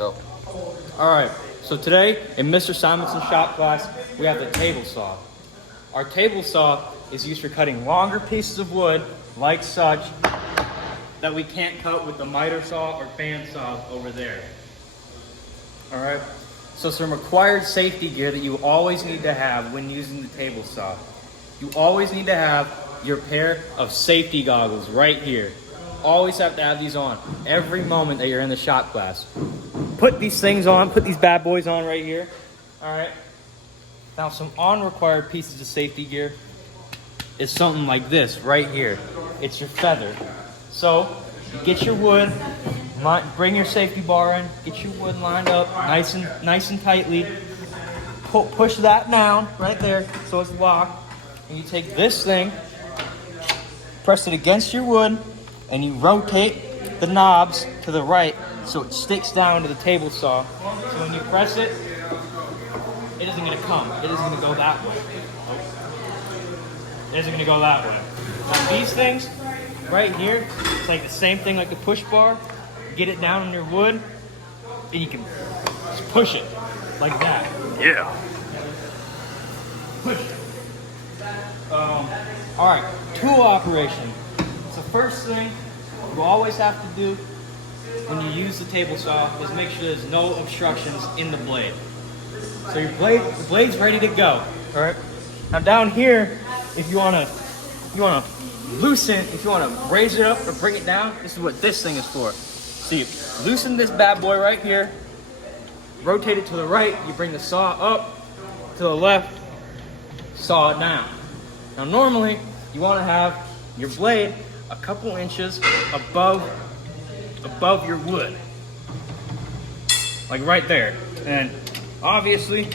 Go. All right, so today in Mr. Simonson's shop class, we have the table saw. Our table saw is used for cutting longer pieces of wood, like such, that we can't cut with the miter saw or band saw over there. All right, so some required safety gear that you always need to have when using the table saw. You always need to have your pair of safety goggles right here. Always have to have these on every moment that you're in the shop class. Put these things on, put these bad boys on right here. All right. Now some unrequired pieces of safety gear is something like this right here. It's your feather. So you get your wood, bring your safety bar in, get your wood lined up nice and tightly. Push that down right there so it's locked. And you take this thing, press it against your wood, and you rotate the knobs to the right so it sticks down to the table saw. So when you press it, it isn't going to come. It isn't going to go that way. It isn't going to go that way. Now these things right here, it's like the same thing like the push bar. Get it down on your wood, and you can just push it like that. Yeah. Push it. All right, tool operation. So first thing you always have to do when you use the table saw is make sure there's no obstructions in the blade. So the blade's ready to go. All right. Now down here, if you wanna loosen, if you wanna raise it up or bring it down, this is what this thing is for. So you loosen this bad boy right here, rotate it to the right, you bring the saw up, to the left, saw it down. Now normally, you wanna have your blade a couple inches above your wood. Like right there. And obviously,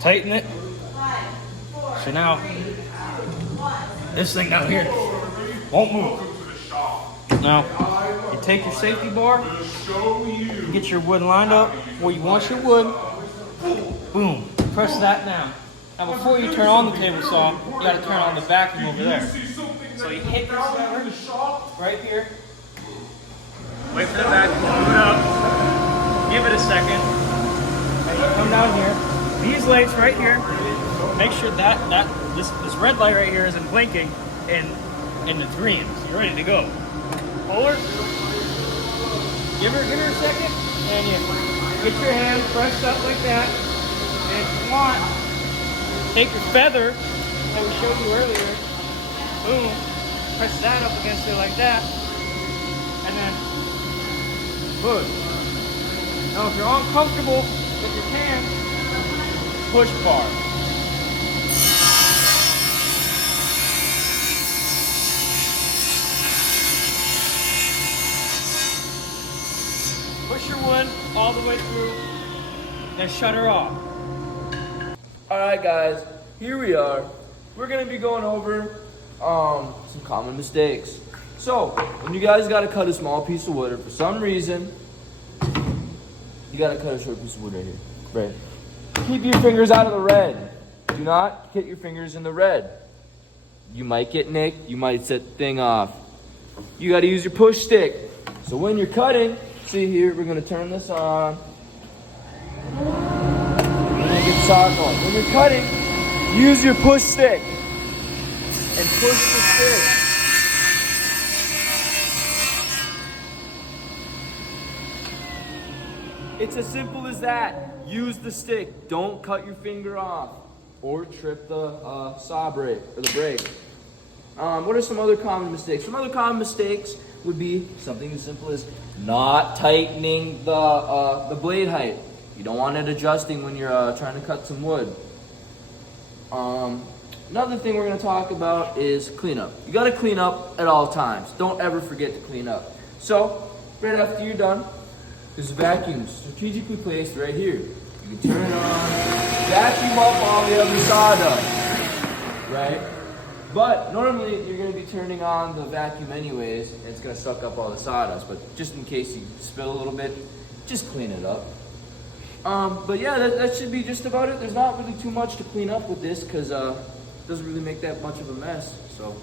tighten it. So now, this thing down here won't move. Now, you take your safety bar, get your wood lined up where you want your wood, boom, press that down. Now before you turn on the table saw, you gotta turn on the vacuum over there. So you hit this lever right here, wait for the vacuum to boot up, give it a second, and you come down here. These lights right here, make sure that this red light right here isn't blinking and it's green, so you're ready to go. Hold her, give her a second, and you get your hand pressed up like that, and if you want, take your feather that we showed you earlier, boom, press that up against it like that, and then push. Now if you're uncomfortable with your hand, push bar. Push your wood all the way through, then shut her off. Alright guys, here we are. We're going to be going over some common mistakes. So, when you guys got to cut a small piece of wood, or for some reason, you got to cut a short piece of wood right here. Right. Keep your fingers out of the red. Do not get your fingers in the red. You might get nicked, you might set the thing off. You got to use your push stick. So when you're cutting, see here, we're going to turn this on. When you're cutting, use your push stick and push the stick. It's as simple as that. Use the stick. Don't cut your finger off or trip the saw brake or the brake. What are some other common mistakes? Some other common mistakes would be something as simple as not tightening the blade height. You don't want it adjusting when you're trying to cut some wood. Another thing we're going to talk about is cleanup. You got to clean up at all times. Don't ever forget to clean up. So, right after you're done, there's a vacuum strategically placed right here. You can turn it on, vacuum up all the other sawdust, right? But normally you're going to be turning on the vacuum anyways, and it's going to suck up all the sawdust. But just in case you spill a little bit, just clean it up. But yeah, that should be just about it. There's not really too much to clean up with this because it doesn't really make that much of a mess. So